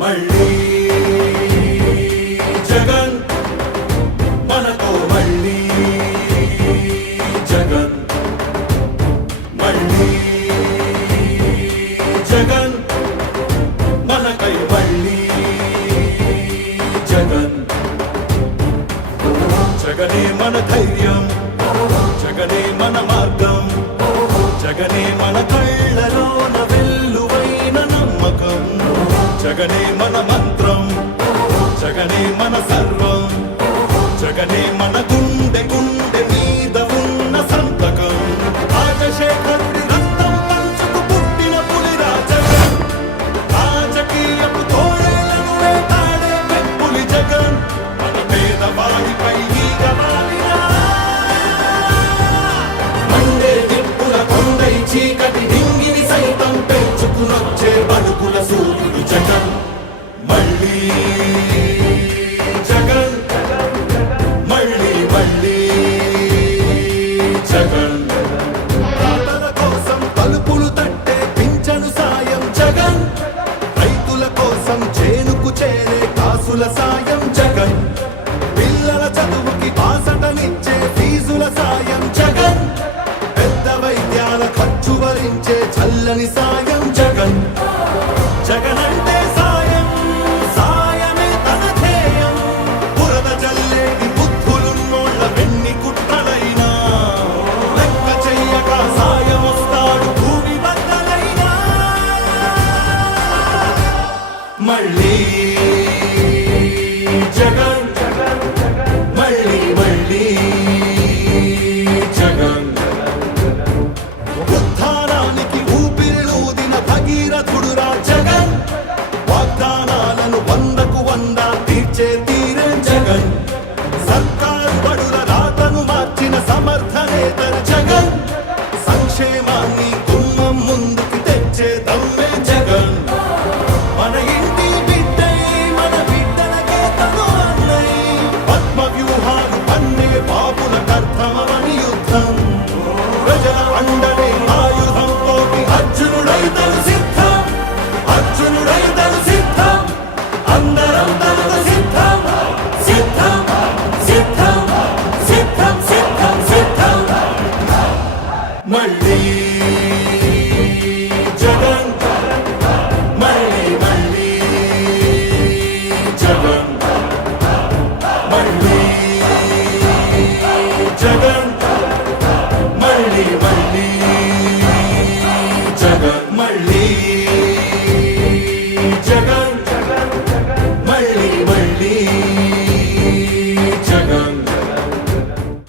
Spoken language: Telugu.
మళ్ళీ జగన్ మనతో మళ్ళీ జగన్ మళ్ళీ జగన్ మనకై మళ్ళీ జగన్ జగనే మన ధైర్యం జగనే మన మార్గం జగనే మన కళ్ళలోన వెల్లువైన నమ్మకం జగనే మన మంత్రం జగనే మన సర్వం జగనే మన గుండె గుండె మీద ఉన్న సంతకం రాజశేఖరుడి రక్తం పంచుకు పుట్టిన పులిరా జగన్ రాజకీయపు తోడేలను వేటాడే పెప్పులి జగన్ మన పేదవాడిపై ఈగవాలినా మండే నిప్పుల కొండై చీకటి డింగిని సైతం పెంచుకునొచ్చే బడుకుల సూర్యుడు జగన్ మళ్ళీ జగన్ మళ్ళీ మళ్ళీ జగన్ పేదల కోసం తలుపులు తట్టే పింఛను సాయం జగన్ రైతుల కోసం చేనుకు చేరే కాసుల సాయం జగన్ పిల్లల చదువుకి బాసటనిచ్చే ఫీజుల సాయం జగన్ పెద్ద వైద్యాల ఖర్చు భరించే చల్లని సాయం జగన్ జగన్ అంటే సాయం సాయమే తన ధ్యేయం బురద జల్లేది బుద్ధులున్నోళ్ళ వెన్ని కుట్రలైనా లెక్క చెయ్యక సాయం వస్తాడు భూమి బద్దలైనా మళ్ళీ జగన్ మళ్ళీ మళ్ళీ జగన్ ఉత్థానానికి ఊపిరిలూదిన భగీరథుడురా జగన్ వాగ్దానాలను 100కు 100 తీర్చే